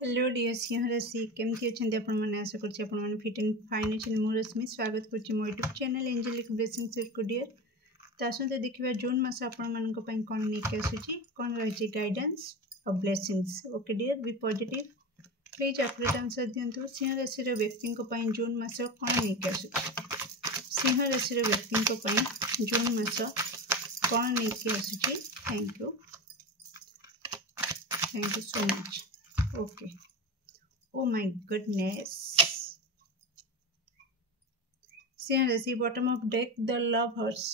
Hello dear Singh राशि केमती अच्छे आपण आशा कर फिट एंड फाइन अच्छे मु रश्मि स्वागत कर मो YouTube channel Angelic Blessing set को डियर तो आसते देखा जून मास आपण कौन लेके आसूची कौन रही गाइडेंस और blessings. Okay dear be positive please accurate answer दिंतु। सिंह राशि व्यक्ति जून मास कौन लेके आसूची सिंह राशि व्यक्ति जून मास कौन लेके आसूची। Thank you so much. Okay. Oh my goodness. Sian Rashi, bottom of deck, the lovers.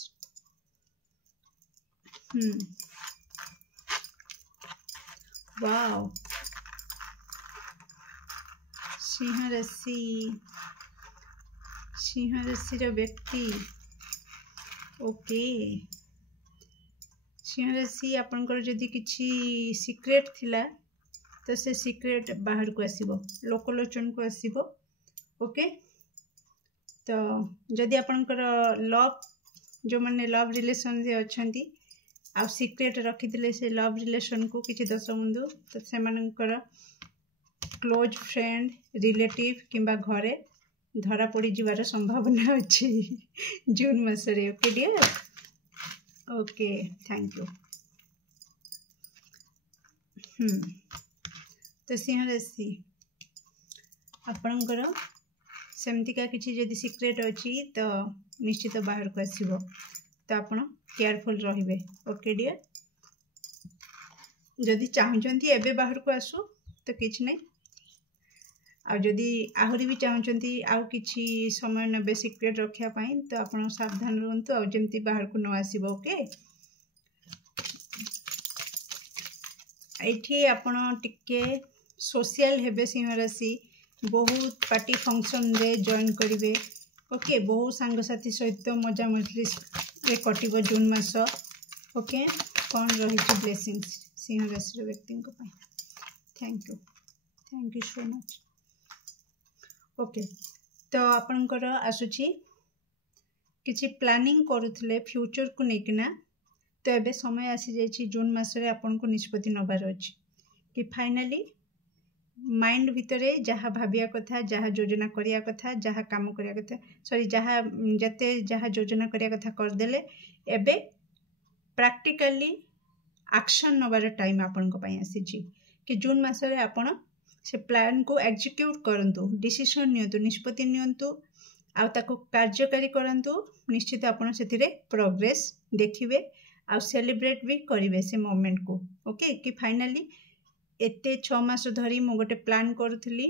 Wow. Singh राशि रो व्यक्ति। ओके सिंह राशि आपनकर जदि किछि सीक्रेट थिला तो से सीक्रेट बाहर को आसीबो, लोकलोचन को आसीबो। ओके तो जदि आपनकर लव जो माने लव रिलेशन जे अछंती आ सीक्रेट रखिथिले से लव रिलेशन को किछि दस बंधु तो से मानकर क्लोज फ्रेंड रिलेटिव किंबा घरे धरा पड़ी जीवार संभावना अछि जून मास रे। Okay dear. Okay thank you. तो सिंह राशि आपणकर सेमतिका किसी जदि सीक्रेट अच्छी तो निश्चित बाहर को आसीबो तो आपण केयरफुल रहिबे। Okay dear. जदि चाहूचंती एबे बाहर को आसू तो किछि नै आ जदि आहुरी भी चाहूचंती आउ किछि समय नेबे सीक्रेट रखिया पाई तो आपण सावधान रहंतु आ जेमती बाहर को न आसीबो। ओके एठी आपण टिके सोशल हेबे सिंह राशि बहुत पार्टी फंक्शन रे जॉइन करिवे। ओके बहुत सांगसाथी सहित मजा मजलिस रे कटिबो जून मास। ओके कौन रही ब्लेसिंग्स सिंह राशि व्यक्ति को पाई। Thank you so much. Okay तो आपनकर आसुची किछि प्लानिंग करूथिले फ्यूचर को नेकिना तो एबे समय आसी जाइछि जून मास रे आपन को निष्पत्ति नबार अछि कि फाइनली माइंड भितरे जहाँ भाविया कथा जहाँ योजना करिया कथा जहाँ काम करिया कथा सॉरी जहाँ जते जहाँ योजना करिया कथा करदेले एबे प्रैक्टिकली एक्शन नबार टाइम आपन को पई आसीछि कि जून मास रे आपन से प्लान को एग्जीक्यूट करंतु डिसीजन नियंतु निष्पत्ति नियंतु आ ताको कार्यकारी करंतु निश्चित आपन सेथिरे प्रोग्रेस देखिबे आ सेलिब्रेट भी करिवे से मोमेंट को। ओके कि फाइनली एते 6 मास धरी मु गोटे प्लान करूथली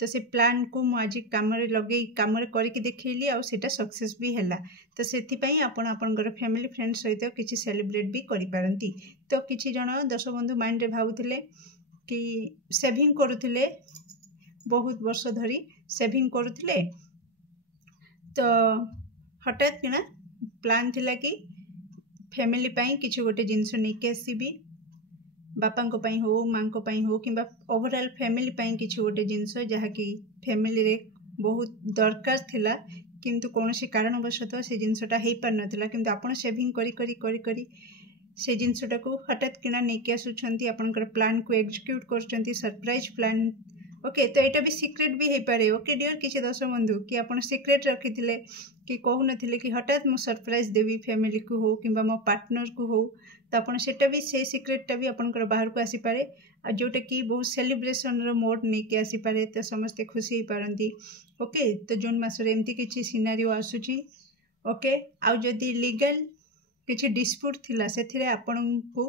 तो से प्लान को मु आज काम रे लगे काम रे करके देखैली आ सेटा सक्सेस भी हैला तो सेथि पई आपण आपनकर फैमिली फ्रेंड सहित किछि सेलिब्रेट भी करि पारंती। तो किछि जण दश बंधु माइंड रे भाबुथिले कि सेविंग करूथिले बहुत वर्ष धरी सेविंग करूथिले तो हठात किना प्लान थिला कि फैमिली पई किछि गोटे जिंस नै के आसीबी बापा को पई हो मां को पई हो किंबा ओवरऑल फैमिली पई किछि गोटे जिंस जहा कि फैमिली रे बहुत दरकार थिला किंतु कोनोसी कारणवशतः से जिंसटा हेई पार नथिला किंतु आपण सेविंग करी करी करी करी से जिंसटा को हठात किना नै के आसुछंती आपनकर प्लान को एग्जीक्यूट करछंती सरप्राइज प्लान। ओके तो एटा भी सीक्रेट भी हेई पारे। ओके डियर किछि दश बंधु कि आपण सीक्रेट रखिथिले कि कहू नथिले कि हठात मो सरप्राइज देवी फैमिली को हो किंबा मो पार्टनर को हो तो आपण सेटा भी से सीक्रेटटा भी आपनकर बाहर को आसी पारे आ जोटा कि बहुत सेलिब्रेशन रो मोड नै के आसी पारे तो समस्त खुशी ही पारंती। ओके तो जून मास रे एमती किछि सिनेरियो आसुची। ओके आ जदी लीगल किछि डिस्प्यूट थिला सेथिरे आपन को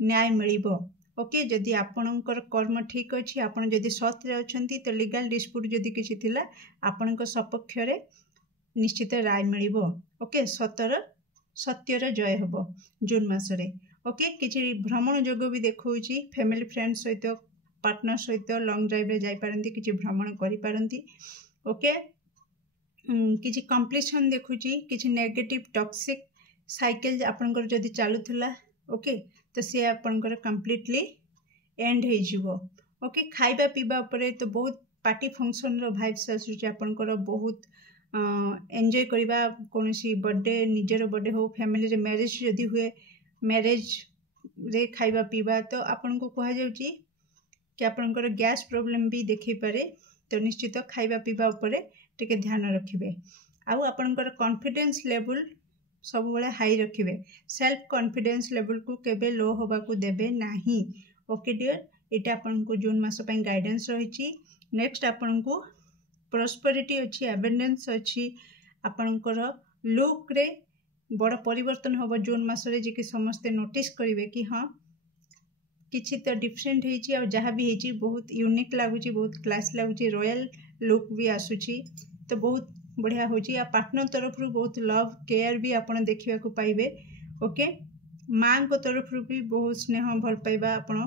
न्याय मिलिबो। ओके जदी आपनकर कर्म ठीक अछि आपन जदी सत रे अछंती तो लीगल डिस्प्यूट जदी किछि थिला आपनकर सपक्ष रे निश्चित राय मिलिबो। ओके सत्यर जय हबो जून मास रे। ओके किछि भ्रमण जोग भी देखौची फैमिली फ्रेंड सहित पार्टनर सहित लॉन्ग ड्राइव रे जाई पारंती किछि भ्रमण करि पारंती। ओके किछि कंप्लीशन देखुची किछि नेगेटिव टॉक्सिक साइकिल आपनकर जदी चालुथला ओके तो से आपनकर कंप्लीटली एंड हे जिवो। ओके खाइबा पीबा ऊपर तो बहुत पार्टी फंक्शन रो वाइब्स आसुची आपनकर बहुत एंजॉय करवा कौन बर्थडे निजर बर्थडे हो फैमिली रे मैरिज जदि हुए मैरिज रे खाइबा पीबा तो आपन को कहा जाउची कि आपणकर गैस प्रॉब्लम भी देखै पारे। तो निश्चित खाइबा पीबा उपरे टिके ध्यान रखिबे। आउ आपणकर कॉन्फिडेंस लेवल सब बेले हाई रखिबे। सेल्फ कॉन्फिडेंस लेवल को केबे लो होबा को देबे नाही। ओके डियर, एटा आपनको जून मास पय गाइडेंस रहिछि। नेक्स्ट आपनको प्रॉस्पेरिटी अछि, अबंडेंस अछि, आपणकर लुक रे बड़ परिवर्तन होबो जून मास रे, जे कि समस्त नोटिस करिवे कि हां किछि तो डिफरेंट हेछि और जहाँ भी हेछि बहुत यूनिक लागुछि, बहुत क्लास लागुछि, रॉयल लुक भी आसुछि। तो बहुत बढ़िया होछि। आ पार्टनर तरफ रु बहुत लव केयर भी आपण देखिबा को पाइबे। ओके, मां को तरफ रु भी बहुत स्नेह भल पाइबा आपण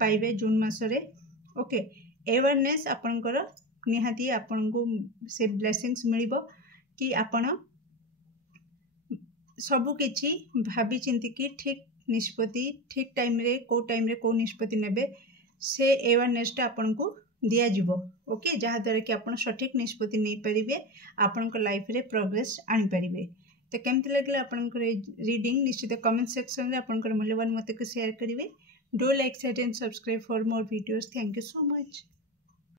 पाइबे जून मास रे। ओके, अवेयरनेस आपणकर निहाती आपनको से ब्लेसिंग्स मिलिबो कि आपण सबु किछि भाबी चिंती कि ठीक निष्पत्ति ठीक टाइम रे को निष्पत्ति नेबे से अवेयरनेस आपनको दिया जिवो। ओके, जहाँ द्वारा कि आपण सठिक निष्पत्ति नहीं पारिबे, आपनको लाइफ रे प्रोग्रेस आनि पारिबे। तो केमति लागला आपनको रीडिंग निश्चित कमेंट सेक्शन रे आपनको मूल्यवान मत को शेयर करिवे। Do like, share and subscribe for more videos. Thank you so much.